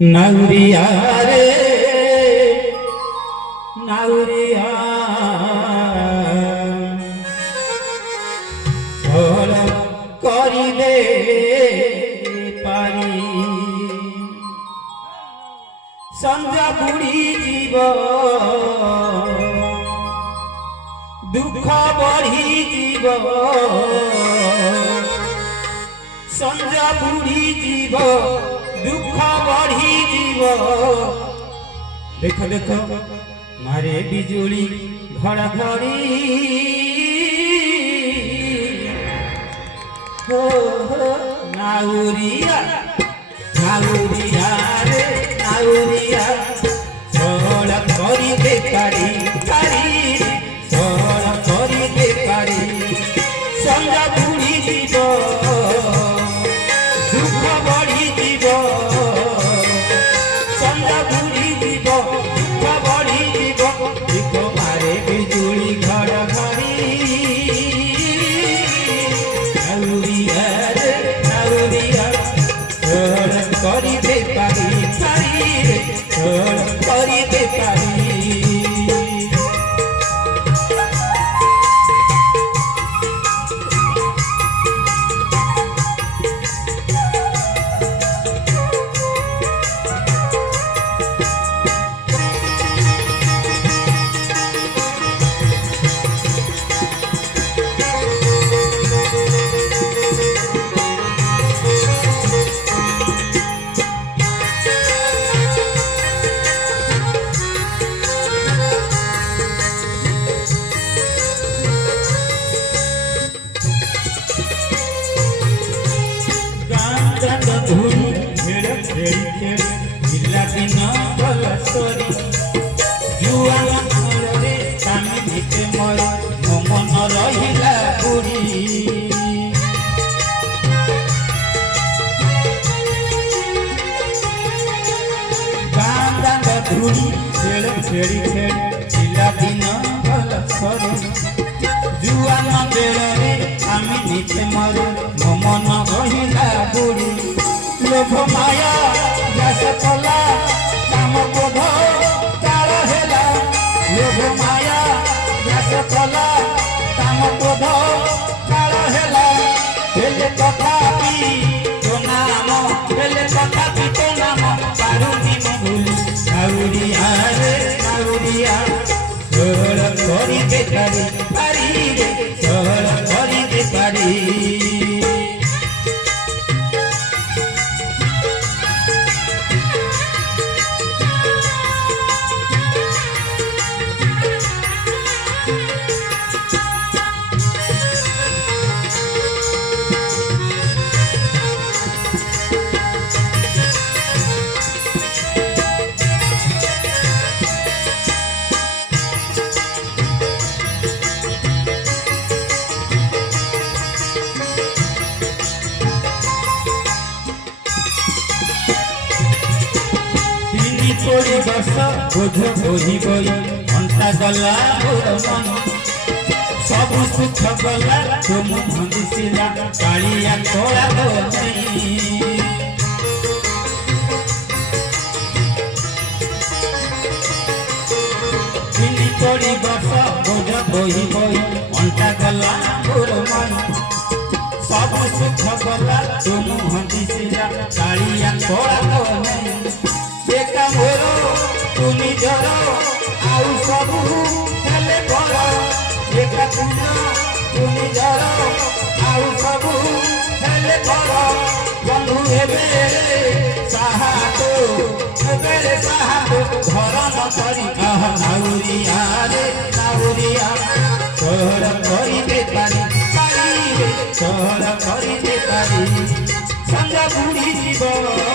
नाउरिया रे नाउरिया छोड़ करी दे पारी संजा बुड़ी जीव दुख बढ़ी जीव संजा बुड़ी जीव दुख बढ़ी जीव देख देख मारे बिजुली घड़घड़ी हो नाउरिया नाउरिया रे नाउरिया छोड़ करी बेकारी कारी छोड़ करी बेकारी संगा बुड़ी जीव दुख बढ़ी जीव संगा बुड़ी जीव दुख बढ़ी जीव देखो मारे बिजुली घड़घड़ी नाउरिया रे नाउरिया छोड़ करी बेकारी कारी छोड़ करी बेकारी धूड़ी खेल खेड़ी खेल पिला दिन भल सरे जुआन बेड़े आमी नीचे मरे मन रहिला बुड़ी लोभ माया जस कला काम क्रोध काल हेला लोभ माया जस कला काम क्रोध काल हेला हेले तथापि तो नाम हेले तथापि तो नाम पारुनी भूली नाउरिया रे नाउरिया छोड़ करी बेकारी पारी रे छोड़ करी बेकारी कोड़ी बस बोझ बोही गई अंता गला मोर मन सब सुख गला तुम भंदिसिला कालिया तोड़ा गई कोड़ी बस बोझ बोही गई अंता गला मोर मन सब सुख गला तुम भंदिसिला कालिया तोड़ा गई एका मोरो तू निजर आउ सबू हेले घर एका तू निजर आउ सबू हेले घर बंधु हेबे साहातो हेबे साहातो घर न करी नाउरिया रे नाउरिया छोड़ करी बेकारी पारी रे छोड़ करी बेकारी संगा बुड़ी जीव